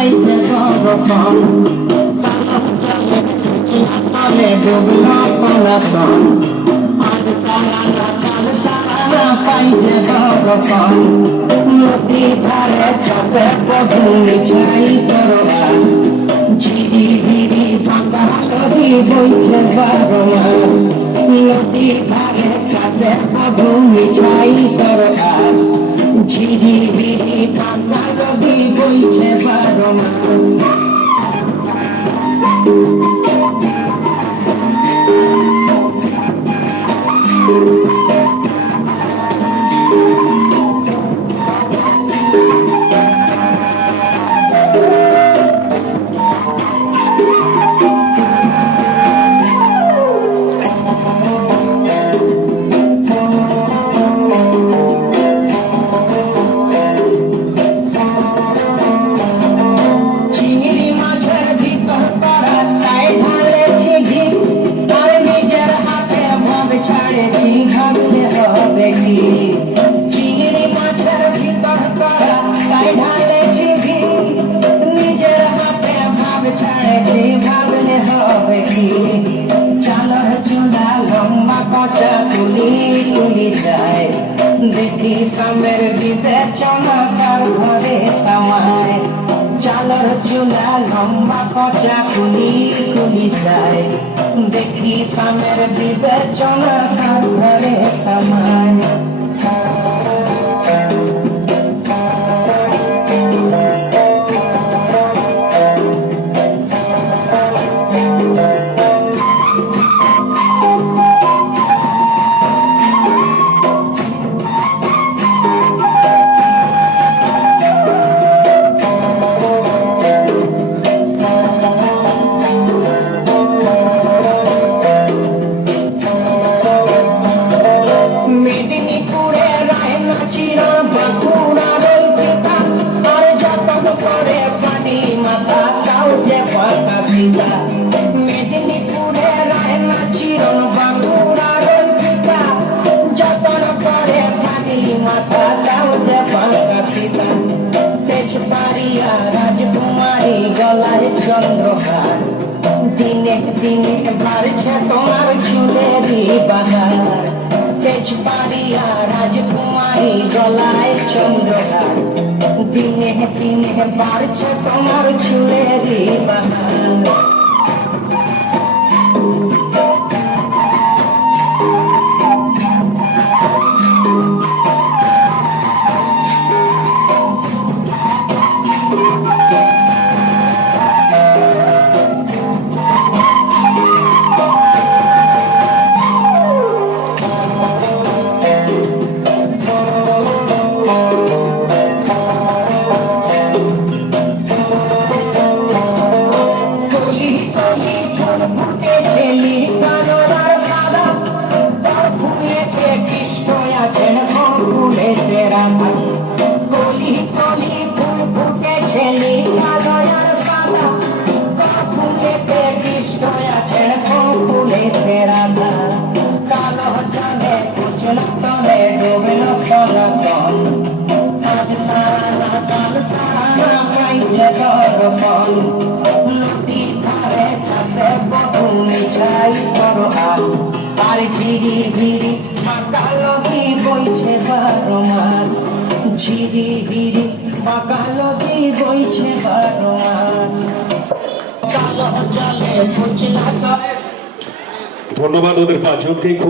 পাইছে গরসন তলে ডুবলো সনাতন আজ সারা কাল সারা পাইছে গরসন নদী ধারে চষে বধুনি ছাই করবাস ঝিরি ঝিরি ফাঁকা নদী বইছে 12 মাস নদীর ধারে চষে বধুনি ছাই করবাস ঝিরি ঝিরি ফাঁকা নদী বইছে 12 মাস চিংড়ি মাছের ভিতর করা তাই ঢালেছি ঘি নিজের হাতে ভাব ছাড়েছি ভাবলে হবে কি চালর চুলা লম্বা কচা তুলি তুলি যায় দেখি সামের বিবেচনা তার ঘরে সামায় চালর চুলা লম্বা কচা তুলি তুলি যায় দেখি সামের বিবেচনা তার ঘরে সামায় মেদিনীপুরে রায়না চিরন বাঁকুড়ার পিতা যতন করে ভাগলি মাথা তাও যে বাঁকা সীতা তেজপাড়িয়া রাজকুমারী গলায় চন্দ্রহার দিনে দিনে বাড়ছে তোমার চুলেরই বাহার তেজপাড়িয়া রাজকুমারী গলায় চন্দ্রহার দিনে দিনে বাড়ছে তোমার চুলেরই বাহার কলি কলি ফুল ফুটেছে নীলাদয়ার সাদা ফুলেতে কৃষ্ণ আছেন ফুলেতে রাধা কালো জলে কুচল তলে ডুবল সনাতন আজ সারা কাল সারা পাইছে দর্শন নদী ধারে কাছে বধুনি ছাই করো আস আর ঝিরি ঝিরি ফাঁকা নদী বইছে 12 মাস ঝিরি ঝিরি ফাঁকা নদী বইছে 12 মাস কালো জলে বুঝলা ধন্যবাদ ওদের পাঁচজনকেই খুব